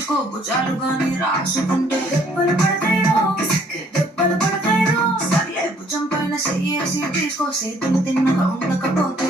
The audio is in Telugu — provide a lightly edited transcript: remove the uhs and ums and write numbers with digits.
తీసుకో భుజాలు గాని రాసుకుంటే దెబ్బలు పడతాయో దెబ్బలు పడతాయో సర్లే భుజం పైన చెయ్యేసి తీసుకో చేతులు తిన్నగా ఉండకపోతే